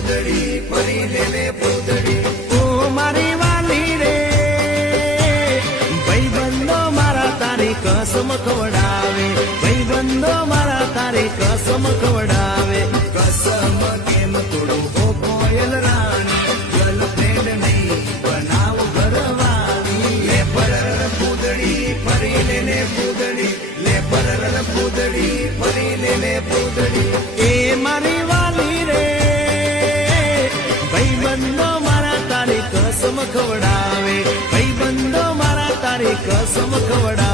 પૂતળી ફરી લે પૂતળી ઓ મારી વાલી રે ભાઈબંધો મારા તારી કસમ ખવડાવે ભાઈબંધો મારા તારી કસમ ખવડાવે કસમ કેમ તોડું હો કોયલ રાણી ગર્લફ્રેન્ડ નહીં બનાવ ઘરવાળી લે પરર પૂતળી ફરી લે પૂતળી લે પરર પૂતળી ફરી લે પૂતળી એ મારી વાલી રે ભાઈબંધો મારા તારી કસમ ખવડાવે ભાઈબંધો મારા તારી કસમ ખવડાવે